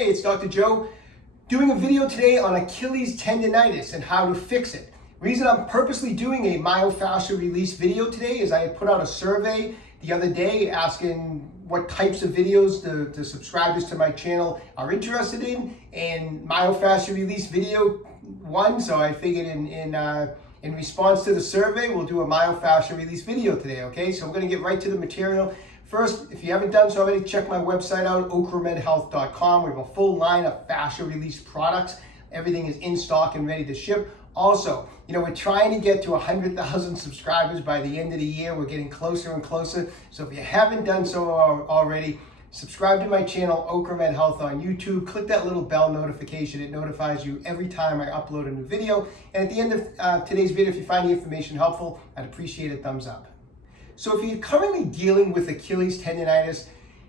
Hey, it's Dr. Joe doing a video today on Achilles tendonitis and how to fix it. The reason I'm purposely doing a myofascial release video today is I had put out a survey the other day asking what types of videos the subscribers to my channel are interested in, and myofascial release video won, so I figured in response to the survey, we'll do a myofascial release video today, okay? So we're gonna get right to the material. First, if you haven't done so already, check my website out, OcraMedHealth.com. We have a full line of fascial release products. Everything is in stock and ready to ship. Also, we're trying to get to 100,000 subscribers by the end of the year. We're getting closer and closer. So if you haven't done so already, subscribe to my channel, OcraMed Health on YouTube. Click that little bell notification. It notifies you every time I upload a new video. And at the end of today's video, if you find the information helpful, I'd appreciate a thumbs up. So if you're currently dealing with Achilles tendonitis,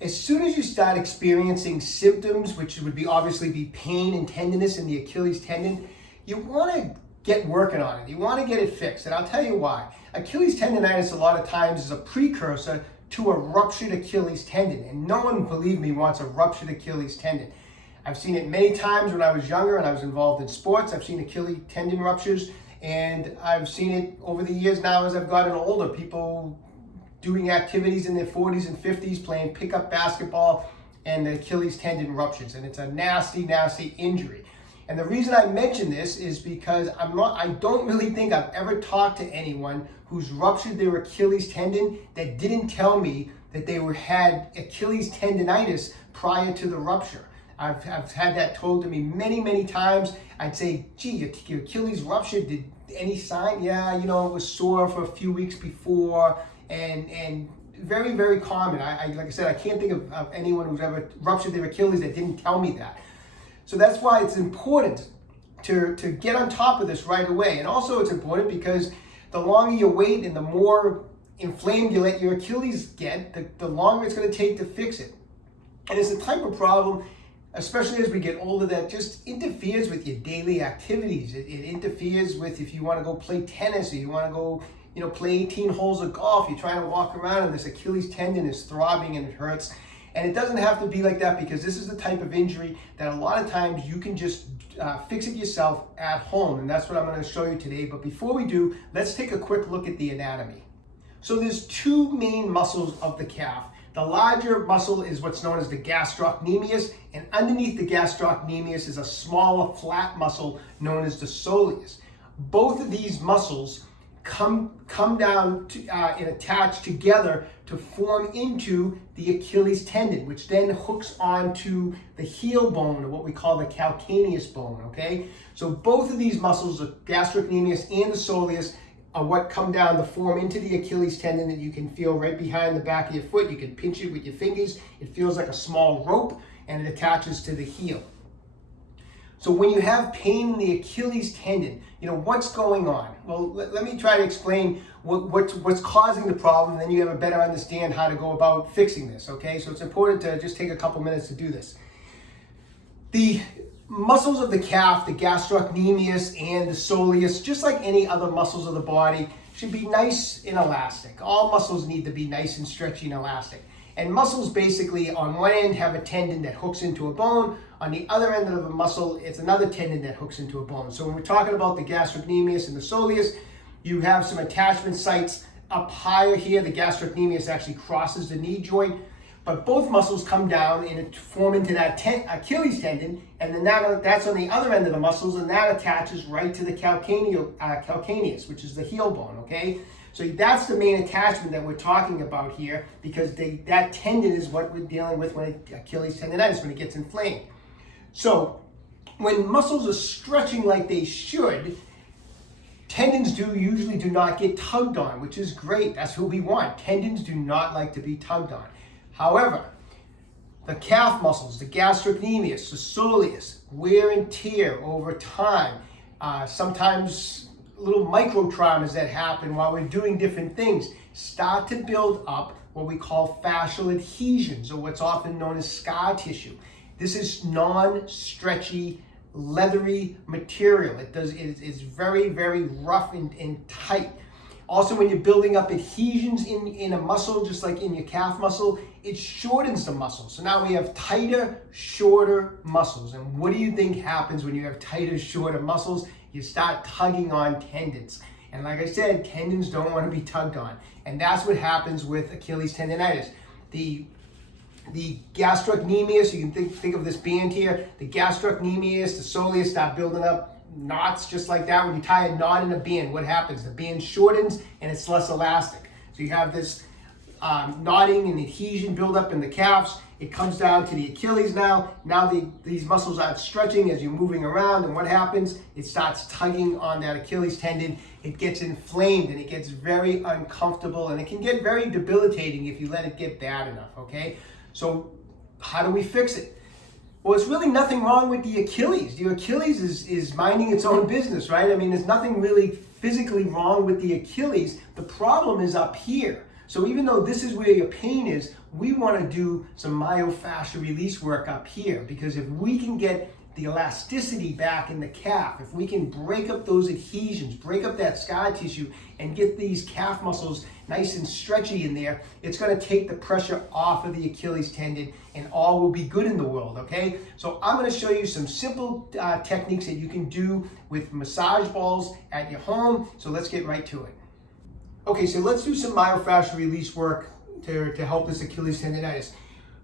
as soon as you start experiencing symptoms, which would obviously be pain and tenderness in the Achilles tendon, you want to get working on it. You want to get it fixed, and I'll tell you why. Achilles tendonitis a lot of times is a precursor to a ruptured Achilles tendon, and no one, believe me, wants a ruptured Achilles tendon. I've seen it many times when I was younger and I was involved in sports. I've seen Achilles tendon ruptures, and I've seen it over the years now as I've gotten older. People doing activities in their 40s and 50s, playing pickup basketball, and the Achilles tendon ruptures, and it's a nasty, nasty injury. And the reason I mention this is because I don't really think I've ever talked to anyone who's ruptured their Achilles tendon that didn't tell me that they had Achilles tendonitis prior to the rupture. I've had that told to me many, many times. I'd say, gee, your Achilles ruptured, did any sign? Yeah, it was sore for a few weeks before, and very, very common. Like I said, I can't think of anyone who's ever ruptured their Achilles that didn't tell me that. So that's why it's important to get on top of this right away. And also it's important because the longer you wait and the more inflamed you let your Achilles get, the longer it's going to take to fix it. And it's the type of problem, especially as we get older, that just interferes with your daily activities. It interferes with if you want to go play tennis or you want to go play 18 holes of golf. You're trying to walk around and this Achilles tendon is throbbing and it hurts. And it doesn't have to be like that, because this is the type of injury that a lot of times you can just fix it yourself at home. And that's what I'm going to show you today. But before we do, let's take a quick look at the anatomy. So there's two main muscles of the calf. The larger muscle is what's known as the gastrocnemius, and underneath the gastrocnemius is a smaller flat muscle known as the soleus. Both of these muscles come down and attach together to form into the Achilles tendon, which then hooks onto the heel bone, or what we call the calcaneus bone, okay? So both of these muscles, the gastrocnemius and the soleus, are what come down to form into the Achilles tendon that you can feel right behind the back of your foot. You can pinch it with your fingers. It feels like a small rope, and it attaches to the heel. So when you have pain in the Achilles tendon, what's going on? Well, let me try to explain what's causing the problem, and then you have a better understand how to go about fixing this, okay? So it's important to just take a couple minutes to do this. The muscles of the calf, the gastrocnemius and the soleus, just like any other muscles of the body, should be nice and elastic. All muscles need to be nice and stretchy and elastic. And muscles basically on one end have a tendon that hooks into a bone. On the other end of the muscle, it's another tendon that hooks into a bone. So when we're talking about the gastrocnemius and the soleus, you have some attachment sites up higher here. The gastrocnemius actually crosses the knee joint, but both muscles come down and form into that Achilles tendon, and then that's on the other end of the muscles, and that attaches right to the calcaneus, which is the heel bone, okay? So that's the main attachment that we're talking about here, because that tendon is what we're dealing with when Achilles tendonitis, when it gets inflamed. So when muscles are stretching like they should, tendons usually do not get tugged on, which is great. That's what we want. Tendons do not like to be tugged on. However, the calf muscles, the gastrocnemius, the soleus, wear and tear over time. Sometimes little micro traumas that happen while we're doing different things start to build up what we call fascial adhesions, or what's often known as scar tissue. This is non-stretchy, leathery material. It's very, very rough and tight. Also, when you're building up adhesions in a muscle, just like in your calf muscle, it shortens the muscle. So now we have tighter, shorter muscles. And what do you think happens when you have tighter, shorter muscles? You start tugging on tendons. And like I said, tendons don't want to be tugged on. And that's what happens with Achilles tendonitis. The gastrocnemius, you can think of this band here, the gastrocnemius, the soleus start building up knots just like that. When you tie a knot in a band, what happens? The band shortens and it's less elastic. So you have this knotting and adhesion build up in the calves. It comes down to the Achilles now. Now these muscles are stretching as you're moving around, and what happens? It starts tugging on that Achilles tendon. It gets inflamed and it gets very uncomfortable, and it can get very debilitating if you let it get bad enough, okay? So how do we fix it? Well, it's really nothing wrong with the Achilles. The Achilles is minding its own business, right? I mean, there's nothing really physically wrong with the Achilles. The problem is up here. So even though this is where your pain is, we want to do some myofascial release work up here, because if we can get the elasticity back in the calf, if we can break up those adhesions, break up that scar tissue, and get these calf muscles nice and stretchy in there, it's going to take the pressure off of the Achilles tendon, and all will be good in the world, okay? So I'm going to show you some simple techniques that you can do with massage balls at your home. So let's get right to it. Okay, so let's do some myofascial release work to help this Achilles tendonitis.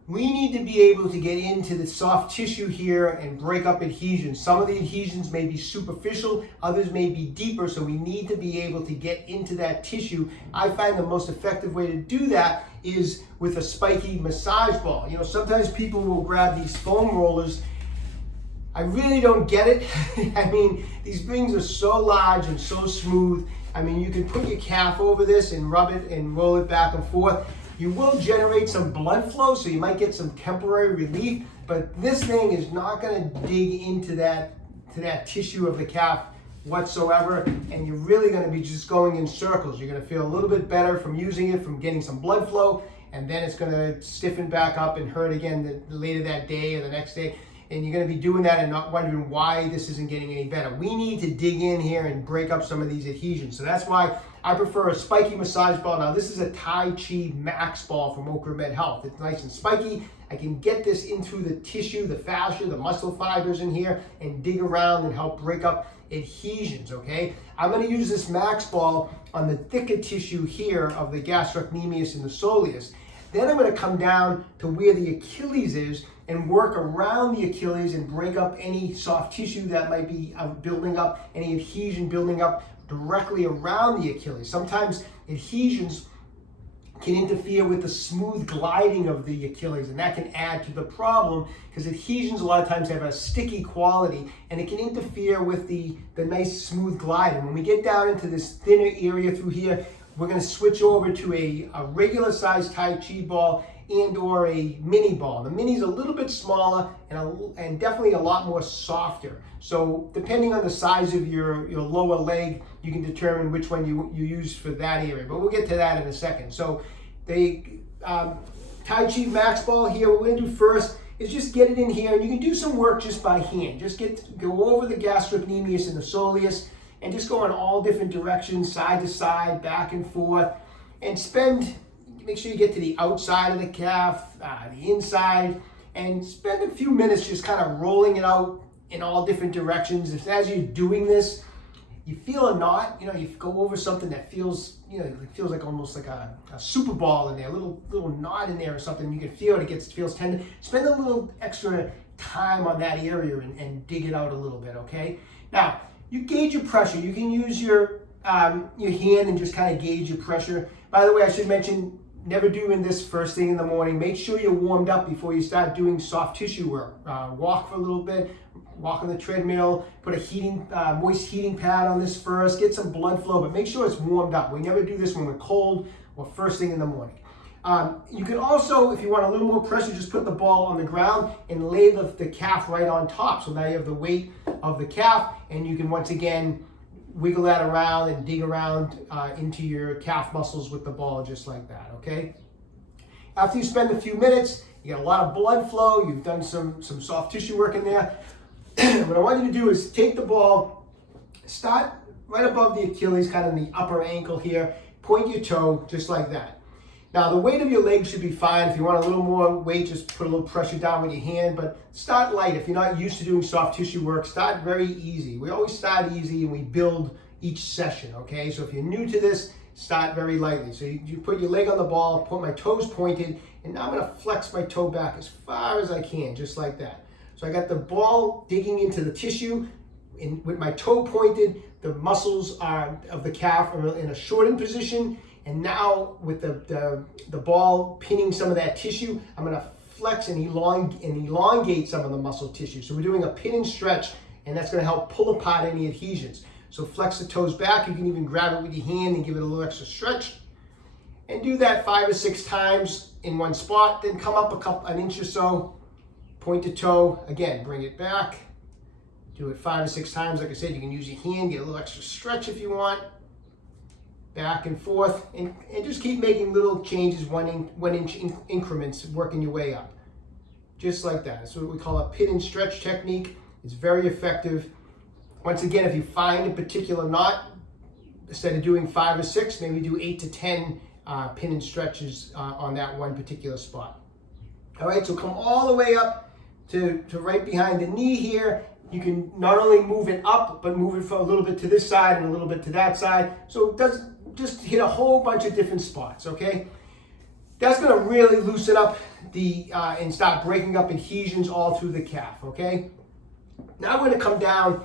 We need to be able to get into the soft tissue here and break up adhesions. Some of the adhesions may be superficial, others may be deeper, so we need to be able to get into that tissue. I find the most effective way to do that is with a spiky massage ball. You know, sometimes people will grab these foam rollers. I really don't get it. I mean, these things are so large and so smooth. I mean, you can put your calf over this and rub it and roll it back and forth. You will generate some blood flow, so you might get some temporary relief, but this thing is not going to dig into that tissue of the calf whatsoever, and you're really going to be just going in circles. You're going to feel a little bit better from using it, from getting some blood flow, and then it's going to stiffen back up and hurt again later that day or the next day. And you're going to be doing that and not wondering why this isn't getting any better. We need to dig in here and break up some of these adhesions. So that's why I prefer a spiky massage ball. Now this is a Tai Chi Max ball from OcraMed Health. It's nice and spiky. I can get this into the tissue, the fascia, the muscle fibers in here, and dig around and help break up adhesions, okay? I'm going to use this Max ball on the thicker tissue here of the gastrocnemius and the soleus. Then I'm going to come down to where the Achilles is and work around the Achilles and break up any soft tissue that might be building up, any adhesion building up directly around the Achilles. Sometimes adhesions can interfere with the smooth gliding of the Achilles, and that can add to the problem because adhesions a lot of times have a sticky quality, and it can interfere with the nice smooth glide. And when we get down into this thinner area through here, we're going to switch over to a regular size Tai Chi ball and or a mini ball. The mini is a little bit smaller and definitely a lot more softer. So depending on the size of your lower leg, you can determine which one you use for that area. But we'll get to that in a second. So the Tai Chi Max ball here, what we're going to do first is just get it in here. And you can do some work just by hand. Just go over the gastrocnemius and the soleus and just go in all different directions, side to side, back and forth, and make sure you get to the outside of the calf, the inside, and spend a few minutes just kind of rolling it out in all different directions. If as you're doing this, you feel a knot, you go over something that feels, it feels like almost like a super ball in there, a little knot in there or something, you can feel it, feels tender. Spend a little extra time on that area and dig it out a little bit, okay? Now, you gauge your pressure. You can use your hand and just kind of gauge your pressure. By the way, I should mention, never doing this first thing in the morning. Make sure you're warmed up before you start doing soft tissue work. Walk for a little bit, walk on the treadmill, put a moist heating pad on this first, get some blood flow, but make sure it's warmed up. We never do this when we're cold or first thing in the morning. You can also, if you want a little more pressure, just put the ball on the ground and lay the calf right on top. So now you have the weight of the calf, and you can once again wiggle that around and dig around into your calf muscles with the ball just like that, okay? After you spend a few minutes, you get a lot of blood flow, you've done some soft tissue work in there. What I want you to do is take the ball, start right above the Achilles, kind of in the upper ankle here. Point your toe just like that. Now the weight of your leg should be fine. If you want a little more weight, just put a little pressure down with your hand, but start light. If you're not used to doing soft tissue work, start very easy. We always start easy and we build each session, okay? So if you're new to this, start very lightly. So you put your leg on the ball, put my toes pointed, and now I'm gonna flex my toe back as far as I can, just like that. So I got the ball digging into the tissue, and with my toe pointed, the muscles of the calf are in a shortened position, and now with the ball pinning some of that tissue, I'm gonna flex and elongate some of the muscle tissue. So we're doing a pin and stretch, and that's gonna help pull apart any adhesions. So flex the toes back. You can even grab it with your hand and give it a little extra stretch. And do that 5 or 6 times in one spot. Then come up an inch or so, point the toe. Again, bring it back. Do it 5 or 6 times. Like I said, you can use your hand, get a little extra stretch if you want. Back and forth. And just keep making little changes, 1 inch increments, working your way up. Just like that. That's what we call a pin and stretch technique. It's very effective. Once again, if you find a particular knot, instead of doing 5 or 6, maybe do 8 to 10 pin and stretches on that one particular spot. All right, so come all the way up to right behind the knee here. You can not only move it up, but move it for a little bit to this side and a little bit to that side. So it does just hit a whole bunch of different spots, okay? That's gonna really loosen up and start breaking up adhesions all through the calf, okay? Now we're gonna come down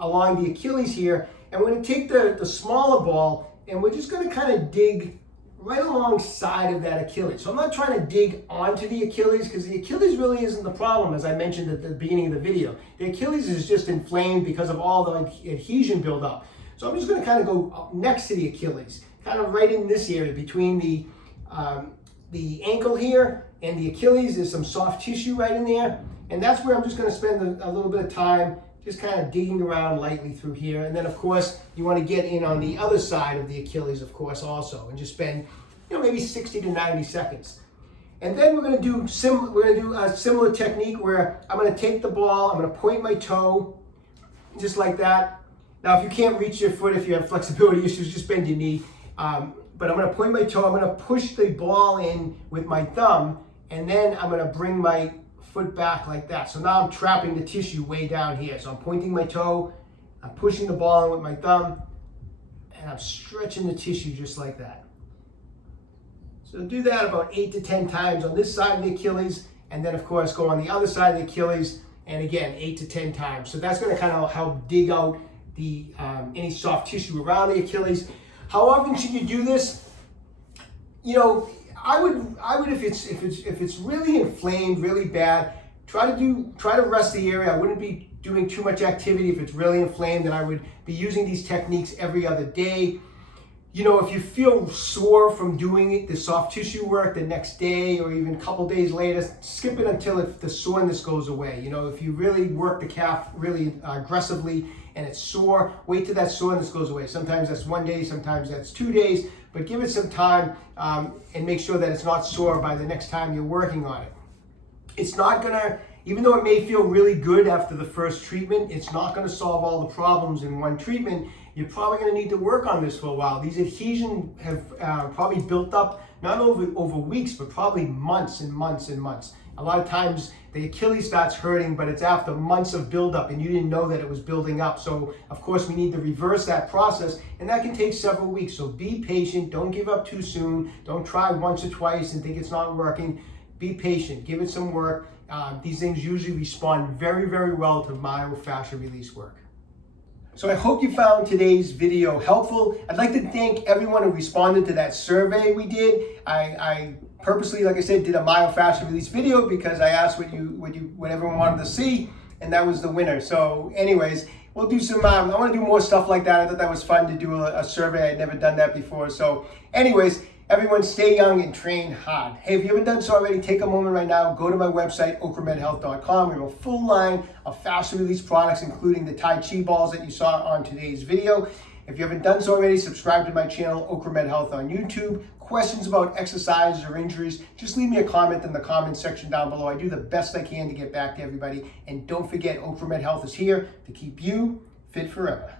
along the Achilles here, and we're going to take the smaller ball, and we're just going to kind of dig right alongside of that Achilles. So I'm not trying to dig onto the Achilles, because the Achilles really isn't the problem, as I mentioned at the beginning of the video. The Achilles is just inflamed because of all the adhesion buildup. So I'm just going to kind of go up next to the Achilles, kind of right in this area between the ankle here and the Achilles. There's some soft tissue right in there, and that's where I'm just going to spend a little bit of time just kind of digging around lightly through here. And then of course, you want to get in on the other side of the Achilles, of course, also, and just spend, maybe 60 to 90 seconds. And then we're going to do a similar technique where I'm going to take the ball, I'm going to point my toe, just like that. Now, if you can't reach your foot, if you have flexibility issues, just bend your knee. But I'm going to point my toe, I'm going to push the ball in with my thumb, and then I'm going to bring my foot back like that. So now I'm trapping the tissue way down here. So I'm pointing my toe, I'm pushing the ball in with my thumb, and I'm stretching the tissue just like that. So do that about 8 to 10 times on this side of the Achilles, and then of course go on the other side of the Achilles, and again 8 to 10 times. So that's going to kind of help dig out any soft tissue around the Achilles. How often should you do this? I would if it's really inflamed, really bad, try to rest the area. I wouldn't be doing too much activity if it's really inflamed, and I would be using these techniques every other day. If you feel sore from doing the soft tissue work the next day or even a couple days later, skip it until the soreness goes away. If you really work the calf really aggressively and it's sore, wait till that soreness goes away. Sometimes that's 1 day, sometimes that's 2 days, but give it some time and make sure that it's not sore by the next time you're working on it. It's not gonna, even though it may feel really good after the first treatment, it's not gonna solve all the problems in one treatment. You're probably gonna need to work on this for a while. These adhesions have probably built up, not over weeks, but probably months and months and months. A lot of times the Achilles starts hurting, but it's after months of buildup and you didn't know that it was building up. So of course we need to reverse that process, and that can take several weeks. So be patient, don't give up too soon. Don't try once or twice and think it's not working. Be patient, give it some work. These things usually respond very, very well to myofascial release work. So I hope you found today's video helpful. I'd like to thank everyone who responded to that survey we did. I purposely, like I said, did a myofascial release video because I asked what everyone wanted to see, and that was the winner. So anyways, we'll do some, I want to do more stuff like that. I thought that was fun to do a survey. I'd never done that before. So anyways, everyone stay young and train hard. Hey, if you haven't done so already, take a moment right now, go to my website, OcraMedHealth.com. We have a full line of fascial release products, including the Tai Chi Balls that you saw on today's video. If you haven't done so already, subscribe to my channel, OcraMed Health on YouTube. Questions about exercises or injuries, just leave me a comment in the comment section down below. I do the best I can to get back to everybody. And don't forget, OcraMed Health is here to keep you fit forever.